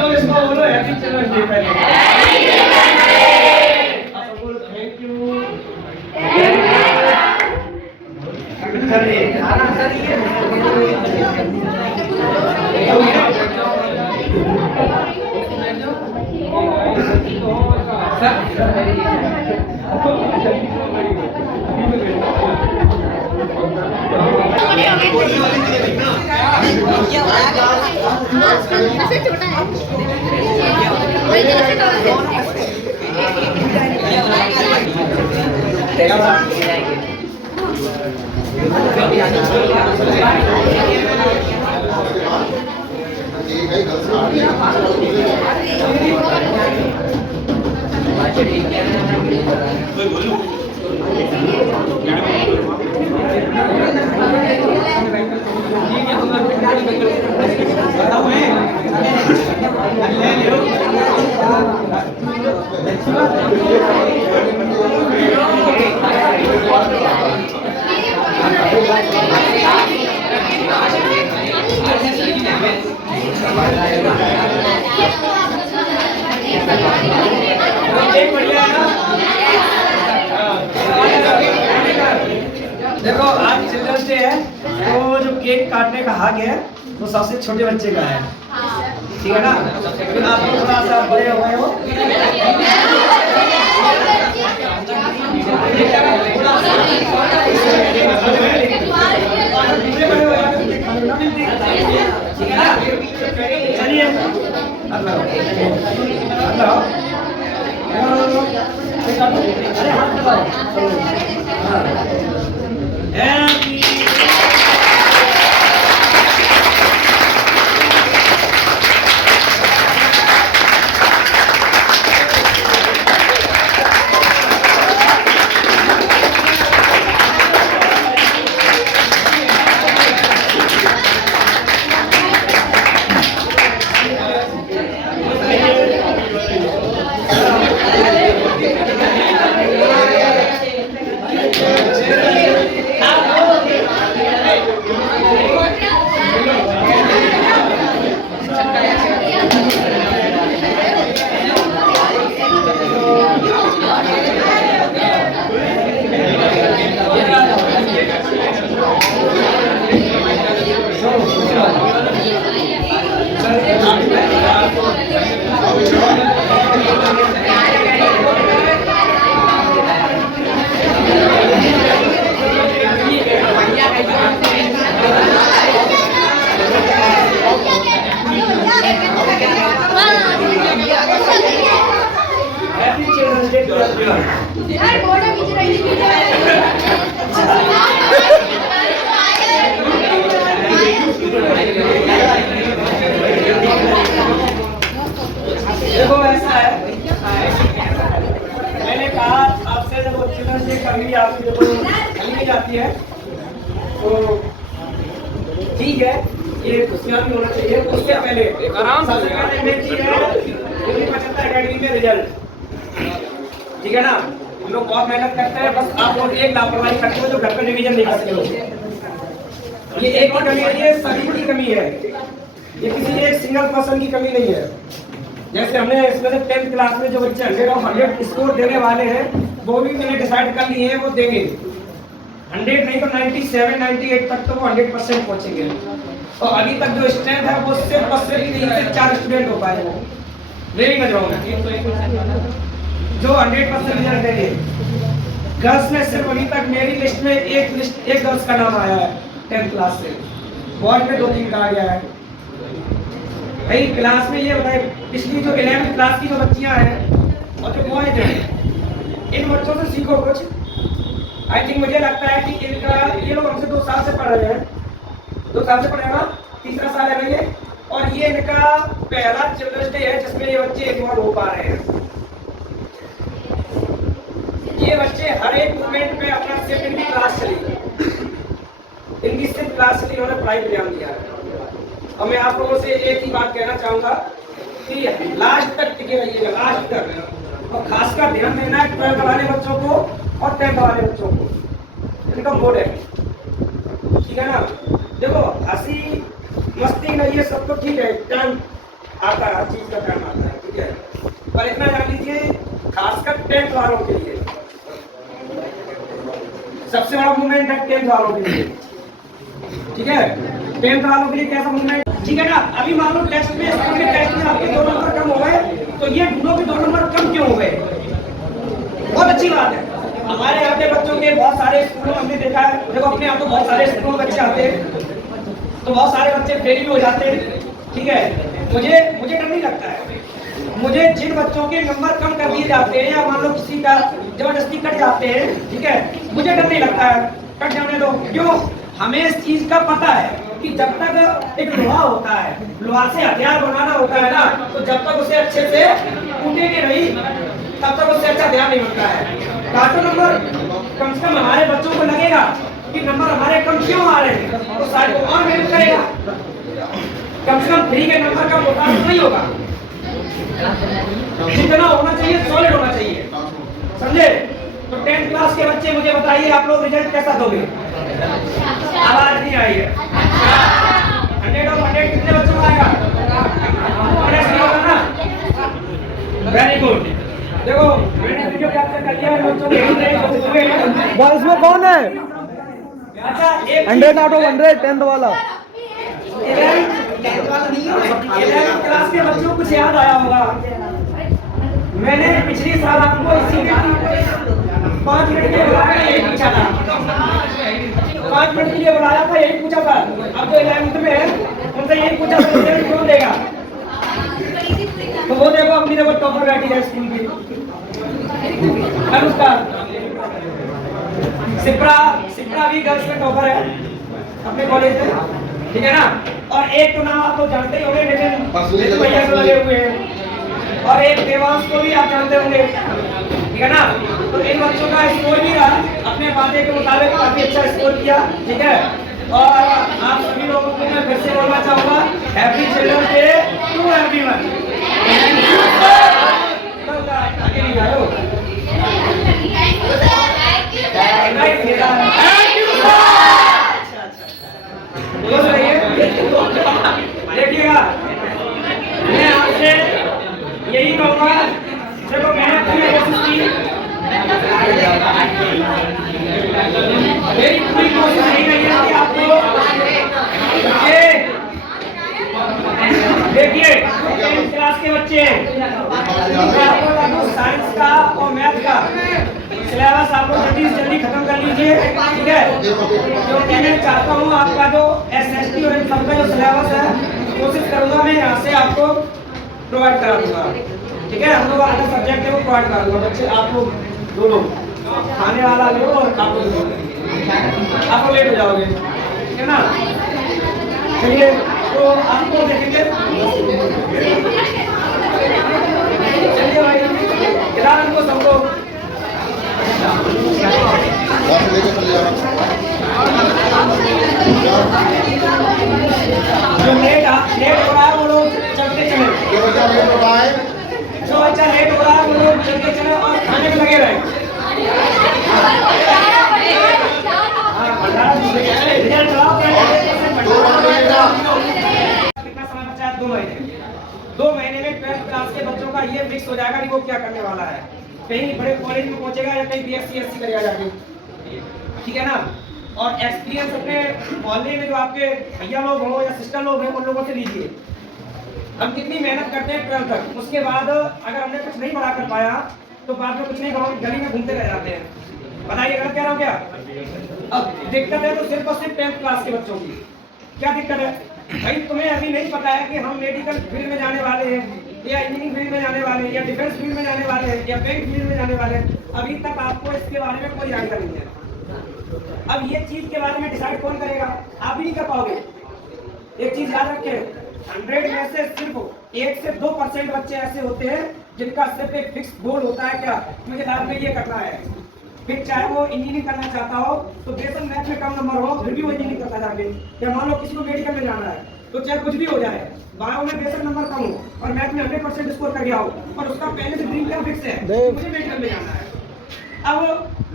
लोग इसको बोलो हैप्पी चिल्ड्रंस डे पहले। बोलो थैंक यू। देखो आज चिल्ड्रंस डे है, तो जो केक काटने का हक है वो सबसे छोटे बच्चे का है, ठीक है ना? लेकिन आप लोग थोड़ा सा बड़े हो गए हो, ठीक है ना? चलिए अरे हाथ लगाओ। देखो ऐसा है, मैंने कहा आपसे जब चिल्ड्रंस डे कभी आपकी जब खरीदी जाती है तो ठीक है, ये खुशियाँ भी होना चाहिए। उससे पहले आराम से अकेडमी में रिजल्ट, ठीक है ना? हम लोग बहुत मेहनत करते हैं, बस आप लोग एक लापरवाही करते हो जो घर पे रिवीजन नहीं करते हो। ये एक की कमी नहीं है, सभी की कमी है, ये किसी एक सिंगल पर्सन की कमी नहीं है। जैसे हमने इसमें से 10th क्लास में जो बच्चे 100 स्कोर देने वाले हैं वो भी मैंने डिसाइड कर लिए हैं, वो देंगे 100 नहीं तो 97 98 तक तो वो 100% पहुंचेंगे। तो अभी तक जो स्ट्रेंथ है वो सिर्फ बस सिर्फ 3 से 4 स्टूडेंट हो पाए वो मेरी नजरों में जो 100% रिजल्ट देंगे। गर्ल्स में सिर्फ अभी तक मेरी लिस्ट में एक गर्ल्स का नाम आया है 10th क्लास से, बॉयज में 2-3 का आ गया है। भाई क्लास में ये बताए, पिछली जो 11th क्लास की जो बच्चियां हैं और जो बॉयज हैं, इन बच्चों से सीखो कुछ। आई थिंक मुझे लगता है कि इनका ये लोग हमसे 2 साल से पढ़ रहे हैं, 2 साल से पढ़ रहे हैं, तीसरा साल है ये, और ये इनका पहला चिल्ड्रंस डे है जिसमें ये बच्चे इन्वॉल्व हो पा रहे हैं। ये बच्चे हर एक मोमेंट पे अपना सिर्फ इनकी क्लास चली, इनकी सिर्फ क्लास चली, उन्होंने पढ़ाई पे ध्यान दिया। और मैं आप लोगों से एक ही बात कहना चाहूंगा कि लास्ट तक टिके रहिएगा, लास्ट तक, और खासकर ध्यान देना है 12th वाले बच्चों को और 10th वाले बच्चों को, इनका बोर्ड है, ठीक है ना? देखो हंसी मस्ती नहीं ये सब तो ठीक है, टाइम आता है, हर चीज का टाइम आता है, ठीक है, पर इतना जान लीजिए खासकर 10th वालों के लिए सबसे बड़ा मूवमेंट है 10th वालों के लिए, ठीक है। 10th वालों के लिए कैसा मूवमेंट, ठीक है ना। अभी मान लो टेस्ट में, स्कूल के टेस्ट में आपके 2 नंबर कम हो गए, तो ये ढूंढो कि 2 नंबर कम क्यों हो गए। बहुत अच्छी बात है। हमारे यहाँ के बच्चों के बहुत सारे स्कूलों में हमने देखा है, देखो अपने यहाँ तो बहुत सारे स्कूलों में बच्चे आते हैं, तो बहुत सारे बच्चे फेल भी हो जाते हैं, ठीक है। मुझे डर नहीं लगता है। मुझे जिन बच्चों के नंबर कम कर दिए जाते हैं या मान लो किसी का जबरदस्ती कट जाते हैं, ठीक है, मुझे डर नहीं लगता है, कट जाने दो। क्यों? हमें इस चीज का पता है कि जब तक एक लोहा होता है, लोहा से हथियार बनाना होता है ना, तो जब तक उसे अच्छे से कूटेंगे नहीं तब तक उससे अच्छा हथियार नहीं बनता है। काटो नंबर, कम से कम हमारे बच्चों को लगेगा कि नंबर हमारे कम क्यों आ रहे हैं, तो शायद वो और मेहनत करेगा। कम से कम 3 के नंबर का मुकाबला नहीं होगा, जितना होना चाहिए सॉलिड होना चाहिए, समझे। तो 10th क्लास के बच्चे मुझे बताइए आप लोग रिजल्ट कैसा दोगे। आवाज नहीं आई है। 100 और 100 कितने बच्चों को आएगा? 100 होगा ना। Very good. देखो मैंने वीडियो कैप्चर कर लिया है बच्चों के। बॉयज में कौन है? अच्छा 100 आउट ऑफ 100 10th वाला। 11th क्लास के बच्चों को कुछ याद आया होगा। मैंने पिछली साल आपको इसी में 5 मिनट के लिए बुलाया, यही पूछा था। 5 मिनट के लिए बुलाया था, यही पूछा था। अब जो 11th में है उनसे यही पूछा था रिजल्ट कौन देगा। तो वो देखो अपनी देखो टॉपर बैठी है स्कूल की, अनुष्का। सिप्रा भी गर्ल्स में टॉपर है अपने कॉलेज में, ठीक है ना। और एक तो नाम आप लोग जानते ही होंगे, लेकिन भैया से लगे हुए हैं, और एक देवांश को भी आप जानते होंगे, ठीक है ना। तो इन बच्चों का स्कोर भी रहा अपने वादे के मुताबिक काफी अच्छा स्कोर किया, ठीक है। और आप सभी लोगों को मैं फिर से बोलना चाहूंगा happy children day to everyone. आगे नहीं आयो। देखिएगा मैं आपसे यही कहूँगा, देखो मैंने पूरी कोशिश की, मेरी पूरी कोशिश यही रही है कि आपको देखिए 10th क्लास के बच्चे आपको साइंस का और मैथ का सिलेबस आपको जल्दी खत्म कर लीजिए, ठीक है। क्योंकि मैं चाहता हूँ आपका जो SST और इन सबका जो सिलेबस है कोशिश करूँगा मैं यहाँ से आपको प्रोवाइड करा दूंगा, ठीक है। हम लोग अलग सब्जेक्ट है वो प्रोवाइड करा दूंगा। बच्चे आप लोग दोनों खाने वाला लो और आप लोग लेट हो जाओगे, ठीक है ना। चलिए तो आपको देखेंगे, चलिए भाई इधर हमको सबको जो लेट हो रहा है वो लोग चलते चले, जो बच्चा लेट हो रहा है वो लोग चलते चले और खाने में लगे रहे। कितना समय बचा है? 2 महीने। 2 महीने में 12th क्लास के बच्चों का ये फिक्स हो जाएगा कि वो क्या करने वाला है, कहीं बड़े कॉलेज में पहुंचेगा या कहीं BSc SC करेगा जाके, ठीक है ना। और एक्सपीरियंस अपने मोहल्ले में जो आपके भैया लोग हो या सिस्टर लोग हैं उन लोगों से लीजिए। हम कितनी मेहनत करते हैं 12th तक, उसके बाद अगर हमने कुछ नहीं बड़ा कर पाया तो बाद में कुछ नहीं गली में घूमते रह जाते हैं। बताइए गलत कह रहा हूँ क्या? अब दिक्कत है तो सिर्फ और सिर्फ 10th क्लास के बच्चों की। क्या दिक्कत है भाई? तुम्हें अभी नहीं पता है कि हम मेडिकल फील्ड में जाने वाले हैं या इंजीनियरिंग फील्ड में जाने वाले हैं या डिफेंस फील्ड में जाने वाले हैं या बैंक फील्ड में जाने वाले हैं। अभी तक आपको इसके बारे में कोई जानकारी नहीं है। अब ये चीज के बारे में डिसाइड कौन करेगा? आप भी नहीं कर पाओगे। एक चीज याद रखें, 100 में से सिर्फ 1 से 2% बच्चे ऐसे होते हैं जिनका सिर्फ एक फिक्स गोल होता है, क्या मुझे लाइफ में ये करना है। फिर चाहे वो इंजीनियरिंग करना चाहता हो तो बेशक मैथ में कम नंबर हो फिर भी वो इंजीनियरिंग करता जाके, या मान लो किसी को मेडिकल में जाना है तो चाहे कुछ भी हो जाए, बायो में बेशक नंबर कम हो और मैथ में 100% स्कोर कर गया हो और उसका पहले से ड्रीम क्या फिक्स है, मुझे मेडिकल में जाना है। अब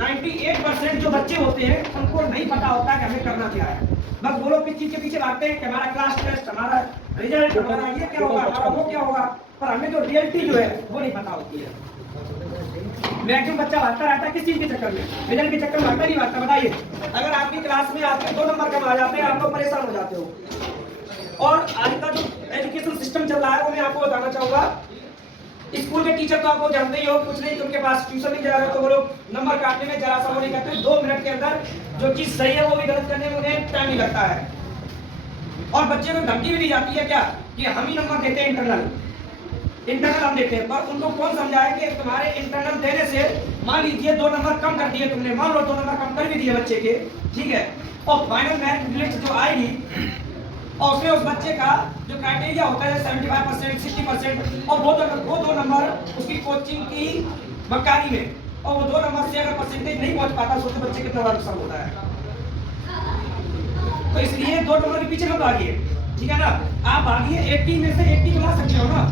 98% जो बच्चे होते हैं उनको नहीं पता होता कि हमें करना क्या है। बस वो लोग किस चीज के पीछे भागते हैं कि हमारा क्लास टेस्ट, हमारा रिजल्ट, हमारा ये क्या होगा, हमारा वो क्या होगा, पर हमें जो रियलिटी जो है वो नहीं पता होती है। मैक्सिमम बच्चा भागता रहता है किस चीज के चक्कर में, रिजल्ट के चक्कर में भागता नहीं भागता। बताइए, अगर आपकी क्लास में आपके 2 नंबर कम आ जाते हैं, आप लोग परेशान हो जाते हो। और आज का जो एजुकेशन सिस्टम चल रहा है वो मैं आपको बताना चाहूंगा। स्कूल के टीचर तो आपको जानते ही हो, कुछ नहीं, उनके पास ट्यूशन नहीं जा रहे तो वो लोग नंबर काटने में जरा सा वो नहीं करते। 2 मिनट के अंदर जो चीज सही है वो भी गलत करने में उन्हें टाइम ही लगता है। और बच्चे को धमकी भी दी जाती है क्या कि हम ही नंबर देते हैं, इंटरनल हम देते हैं। पर उनको कौन समझाए कि तुम्हारे इंटरनल देने से मान लीजिए 2 नंबर कम कर दिए तुमने, मान लो 2 नंबर कम कर भी दिए बच्चे के, ठीक है, और फाइनल मेरिट लिस्ट जो आएगी और उसमें उस बच्चे का जो क्राइटेरिया होता है 75%, 60%, और वो 2 नंबर उसकी कोचिंग की बकारी में, और वो 2 नंबर से अगर परसेंटेज नहीं पहुंच पाता सोचो बच्चे कितना बड़ा नुकसान होता है। तो इसलिए 2 नंबर के पीछे मत भागिए, ठीक है ना। आप भागिए 80 में से 80 बना सकते हो ना,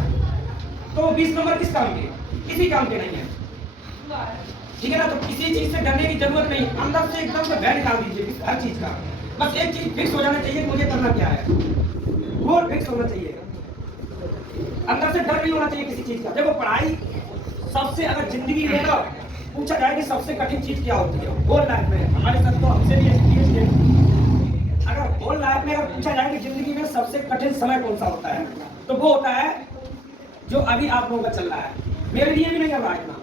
तो 20 नंबर किस काम के, किसी काम के नहीं है, ठीक है ना। तो किसी चीज से डरने की जरूरत नहीं, अंदर से एकदम से भय निकाल दीजिए हर चीज का। बस एक चीज फिक्स हो जाना चाहिए, मुझे करना क्या है, गोल फिक्स होना चाहिए। अंदर से डर नहीं होना चाहिए किसी चीज का। देखो पढ़ाई सबसे, अगर जिंदगी में ना पूछा जाए कि सबसे कठिन चीज क्या होती है होल लाइफ में, हमारे साथ तो हमसे भी एक्सपीरियंस है। अगर होल लाइफ में अगर पूछा जाए कि जिंदगी में सबसे कठिन समय कौन सा होता है, तो वो होता है जो अभी आप लोगों का चल रहा है। मेरे लिए भी नहीं है इतना,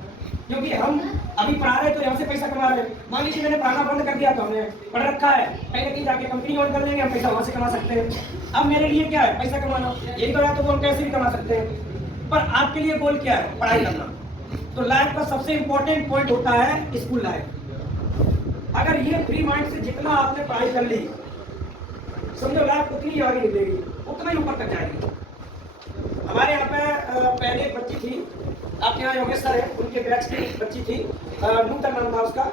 क्योंकि हम अभी पढ़ा रहे तो यहाँ से पैसा कमा रहे। मान लीजिए मैंने पढ़ाना बंद कर दिया तो हमने पढ़ रखा है, कहीं ना कहीं जाके कंपनी ऑन कर लेंगे, हम पैसा वहां से कमा सकते हैं। अब मेरे लिए क्या है, पैसा कमाना, यही तो है, तो वो कैसे भी कमा सकते हैं। पर आपके लिए गोल क्या है, पढ़ाई करना। तो लाइफ का सबसे इंपॉर्टेंट पॉइंट होता है स्कूल लाइफ। अगर ये फ्री माइंड से जितना आपने पढ़ाई कर ली, समझो लाइफ उतनी आगे निकलेगी, उतना ही ऊपर तक जाएगी। हमारे यहाँ पे पहले एक बच्ची थी, आपके यहाँ योगेश सर है, उनके बैच की बच्ची थी, नूतन नाम था उसका।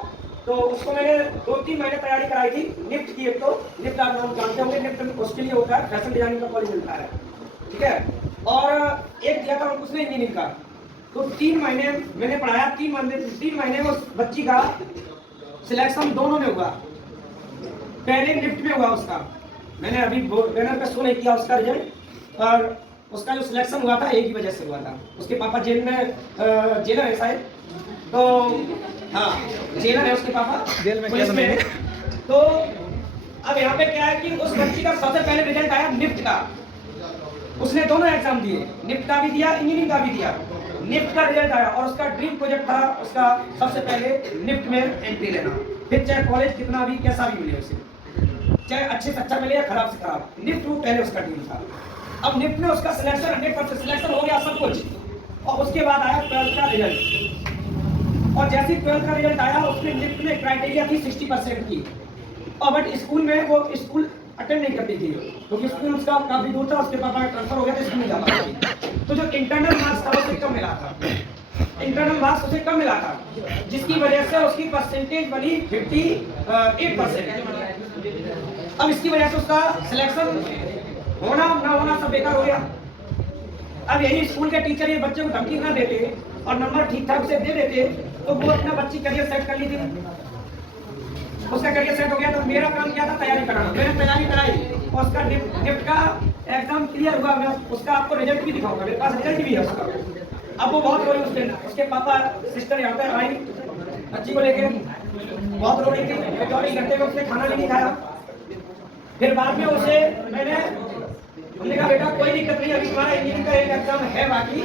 तो उसको मैंने 2-3 महीने तैयारी कराई थी निफ्ट की। एक तो निफ्ट आप नाम जानते होंगे, निफ्ट ऑस्ट्रेलिया होता है, फैशन डिजाइनिंग का कॉलेज मिलता है, ठीक है। और एक दिया था उसने इंजीनियरिंग का। तो 3 महीने मैंने पढ़ाया, 3 महीने में उस बच्ची का सिलेक्शन दोनों में हुआ। पहले निफ्ट में हुआ उसका, मैंने अभी बैनर पे शो नहीं किया उसका रिजल्ट, और उसका जो सिलेक्शन हुआ था एक ही वजह से हुआ था। उसके पापा जेल में जेलर है शायद, तो हाँ जेलर है उसके पापा, जेल में पुलिस में। तो अब यहाँ पे क्या है कि उस बच्ची का सबसे पहले रिजल्ट आया निफ्ट का। उसने दोनों एग्जाम दिए, निफ्ट का भी दिया, इंजीनियरिंग का भी दिया। निफ्ट का रिजल्ट आया और उसका ड्रीम प्रोजेक्ट था उसका सबसे पहले निफ्ट में एंट्री लेना, फिर चाहे कॉलेज कितना भी कैसा भी मिले उसे, चाहे अच्छे से अच्छा मिले या खराब से खराब, निफ्ट वो पहले उसका ड्रीम था। अब निफ्ट में उसका सिलेक्शन 100% सिलेक्शन हो गया सब कुछ, और उसके बाद आया 12th का रिजल्ट। और जैसे 12th का रिजल्ट आया उसमें निफ्ट में क्राइटेरिया थी 60% की, और बट स्कूल में वो स्कूल अटेंड नहीं करती थी, क्योंकि स्कूल उसका काफी दूर था, उसके पापा का ट्रांसफर हो गया था, स्कूल नहीं जा पाती थी। तो जो इंटरनल मार्क्स था उसे कम मिला था, इंटरनल मार्क्स उसे कम मिला था, जिसकी वजह से उसकी परसेंटेज बनी 58%। अब इसकी वजह से उसका सिलेक्शन होना ना होना सब बेकार हो गया। अब यही स्कूल के टीचर ये बच्चे को धमकी ना देते और नंबर ठीक ठाक से दे देते तो वो अपना बच्ची करियर सेट कर ली थी, उसका करियर सेट हो गया। तो मेरा काम क्या था, तैयारी कराना। मैंने तैयारी कराई और उसका निफ्ट का एग्जाम क्लियर हुआ। मैं उसका आपको रिजल्ट भी दिखाऊंगा, मेरे पास रिजल्ट भी है उसका। अब वो बहुत रोई, उसके पापा सिस्टर यहाँ पे आई बच्ची को लेके, बहुत रो रही थी। 24 घंटे में उसने खाना नहीं खाया। फिर बाद में उसे हमने कहा बेटा कोई दिक्कत नहीं, अभी तुम्हारा इंजीनियरिंग का एक एग्जाम है बाकी,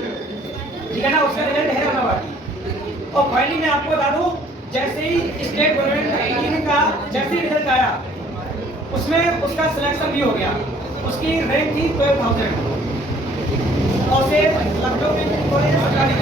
ठीक है ना, उसका रिजल्ट है ना बाकी। और फाइनली मैं आपको बता दूं, जैसे ही स्टेट गवर्नमेंट इंजीनियरिंग का जैसे ही रिजल्ट आया उसमें उसका सिलेक्शन भी हो गया। उसकी रैंक थी 12,000 और से लखनऊ में कॉलेज सरकारी